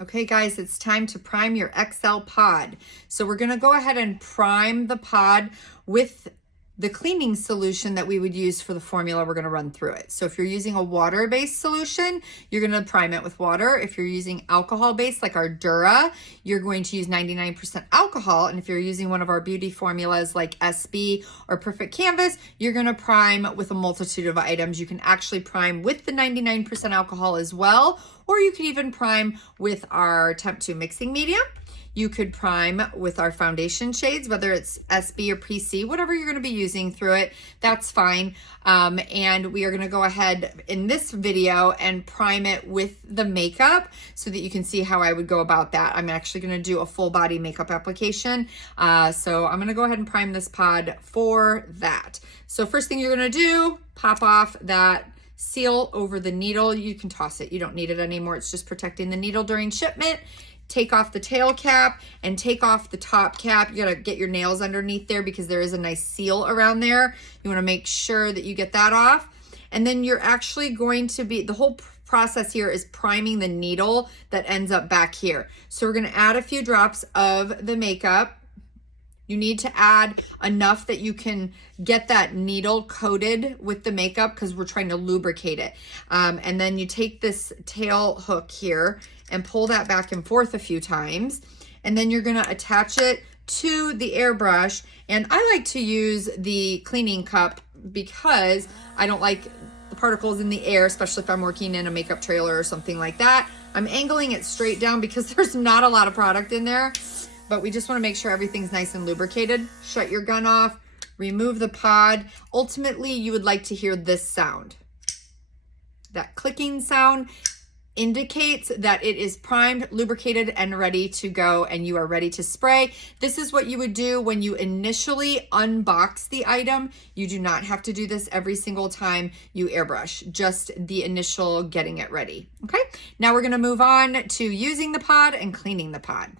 Okay guys, it's time to prime your XL pod. So we're gonna go ahead and prime the pod with the cleaning solution that we would use for the formula. We're gonna run through it. So if you're using a water-based solution, you're gonna prime it with water. If you're using alcohol-based like our Dura, you're going to use 99% alcohol. And if you're using one of our beauty formulas like SB or Perfect Canvas, you're gonna prime with a multitude of items. You can actually prime with the 99% alcohol as well, or you could even prime with our TEMPTU mixing medium. You could prime with our foundation shades, whether it's SB or PC, whatever you're gonna be using through it, that's fine. And we are gonna go ahead in this video and prime it with the makeup so that you can see how I would go about that. I'm actually gonna do a full body makeup application. So I'm gonna go ahead and prime this pod for that. So first thing you're gonna do, pop off that seal over the needle. You can toss it, you don't need it anymore. It's just protecting the needle during shipment. Take off the tail cap and take off the top cap. You gotta get your nails underneath there because there is a nice seal around there. You wanna make sure that you get that off. And then you're actually going to be, the whole process here is priming the needle that ends up back here. So we're gonna add a few drops of the makeup. You need to add enough that you can get that needle coated with the makeup because we're trying to lubricate it. And then you take this tail hook here and pull that back and forth a few times. And then you're gonna attach it to the airbrush. And I like to use the cleaning cup because I don't like the particles in the air, especially if I'm working in a makeup trailer or something like that. I'm angling it straight down because there's not a lot of product in there. But we just want to make sure everything's nice and lubricated. Shut your gun off, remove the pod. Ultimately, you would like to hear this sound. That clicking sound indicates that it is primed, lubricated, and ready to go, and you are ready to spray. This is what you would do when you initially unbox the item. You do not have to do this every single time you airbrush, just the initial getting it ready, okay? Now we're gonna move on to using the pod and cleaning the pod.